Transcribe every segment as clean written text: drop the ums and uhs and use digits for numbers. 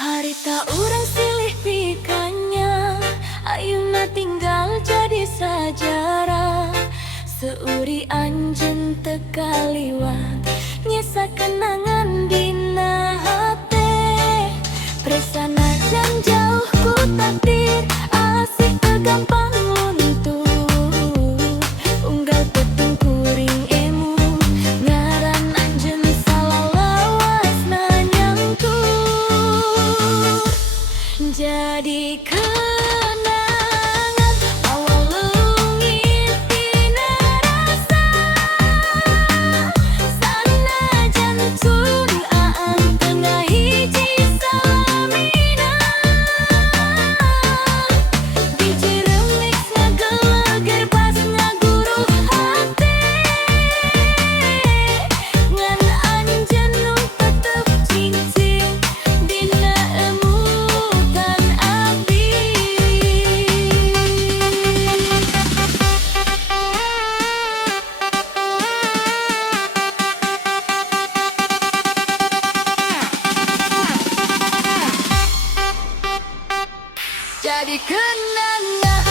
Harita urang silih pikanya, ayeuna tinggal jadi sajarah. Seuri anjeun teu kaliwat, nyisa kenangan dina hate. Presana jan jauh ku takdir, asih teu gampang luntur. Unggal teuting kuring emu, ngaran anjeun salawasna nyangkur. Jadi kenangan awal leungit dina rasa, sanajan suriaan tengah hiji salamina. Biji remix ngageleger pas ngaguru hate, ngan anjeun nu tetep cicing dina emutan abdi. Jadi kenangan.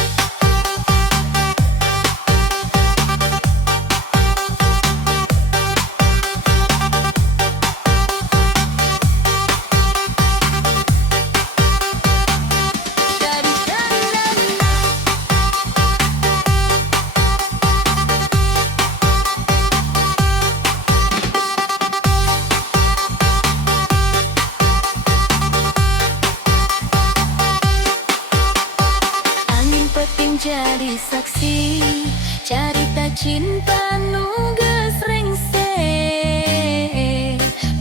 Jadi kenangan. Angin peting jadi saksi, carita cinta nu geus rengse.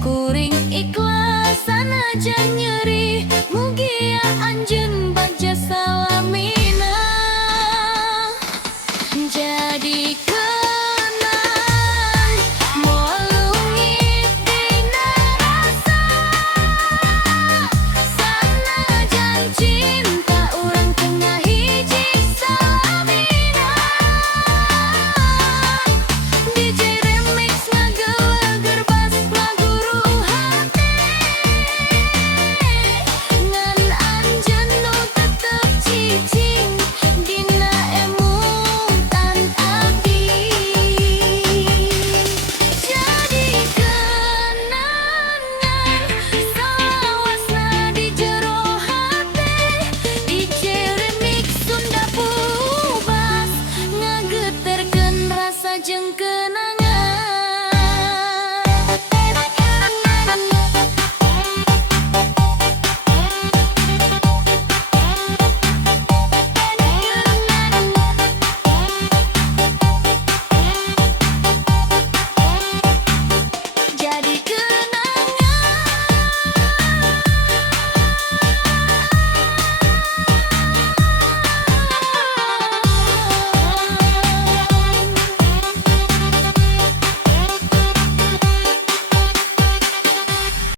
Kuring ikhlas sanajan nyeri